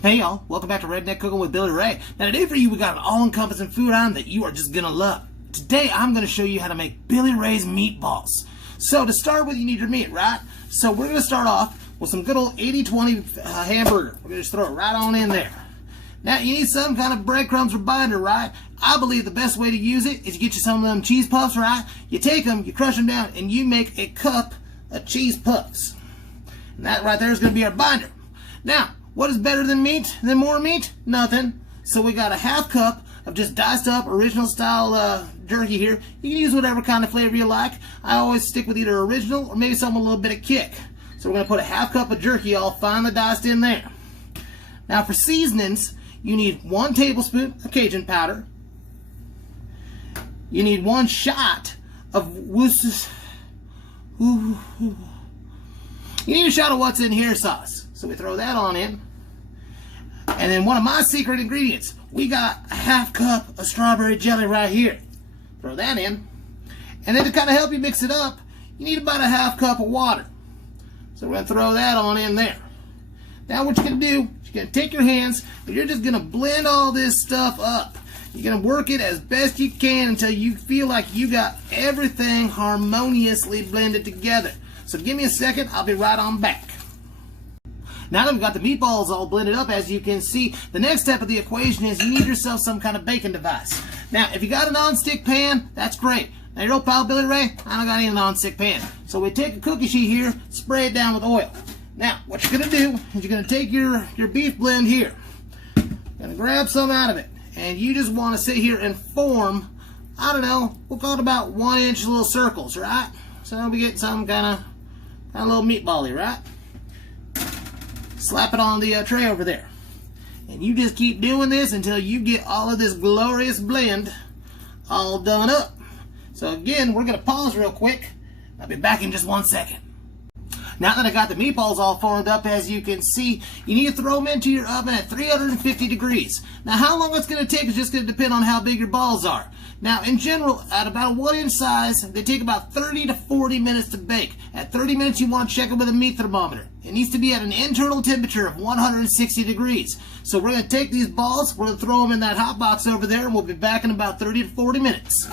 Hey y'all, welcome back to Redneck Cooking with Billy Ray. Now today for you we got an all-encompassing food item that you are just gonna love. Today I'm gonna show you how to make Billy Ray's meatballs. So to start with, you need your meat, right? So we're gonna start off with some good old 80-20 hamburger. We're gonna just throw it right on in there. Now you need some kind of breadcrumbs or binder, right? I believe the best way to use it is you get you some of them cheese puffs, right? You take them, you crush them down, and you make a cup of cheese puffs. And that right there is gonna be our binder. Now, what is better than meat, than more meat? Nothing. So we got a half cup of just diced up original style jerky here. You can use whatever kind of flavor you like. I always stick with either original or maybe something with a little bit of kick. So we're going to put a half cup of jerky all finely diced in there. Now for seasonings, you need 1 tablespoon of Cajun powder. You need 1 shot of Worcestershire. You need a shot of what's in here sauce. So we throw that on in. And then one of my secret ingredients, we got a half cup of strawberry jelly right here. Throw that in. And then to kind of help you mix it up, you need about a half cup of water. So we're going to throw that on in there. Now what you're going to do, you're going to take your hands and you're just going to blend all this stuff up. You're going to work it as best you can until you feel like you got everything harmoniously blended together. So give me a second, I'll be right on back. Now that we've got the meatballs all blended up, as you can see, the next step of the equation is you need yourself some kind of baking device. Now, if you got a non-stick pan, that's great. Now, your old pal Billy Ray, I don't got any non-stick pan. So we take a cookie sheet here, spray it down with oil. Now, what you're going to do is you're going to take your beef blend here. You're going to grab some out of it. And you just want to sit here and form, I don't know, we'll call it about 1-inch little circles, right? So we get some kind of little meatball-y, right? Slap it on the tray over there. And you just keep doing this until you get all of this glorious blend all done up. So again, we're going to pause real quick. I'll be back in just 1 second. Now that I got the meatballs all formed up, as you can see, you need to throw them into your oven at 350 degrees. Now how long it's going to take is just going to depend on how big your balls are. Now in general, at about a 1-inch size, they take about 30 to 40 minutes to bake. At 30 minutes, you want to check it with a meat thermometer. It needs to be at an internal temperature of 160 degrees. So we're going to take these balls, we're going to throw them in that hot box over there, and we'll be back in about 30 to 40 minutes.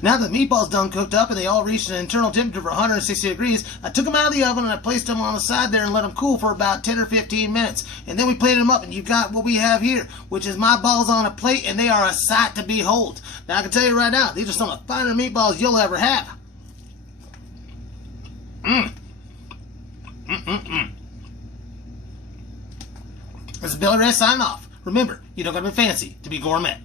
Now that the meatballs done cooked up and they all reached an internal temperature of 160 degrees, I took them out of the oven and I placed them on the side there and let them cool for about 10 or 15 minutes. And then we plated them up, and you got what we have here, which is my balls on a plate, and they are a sight to behold. Now I can tell you right now, these are some of the finer meatballs you'll ever have. This is Billy Ray signing off. Remember, you don't gotta be fancy to be gourmet.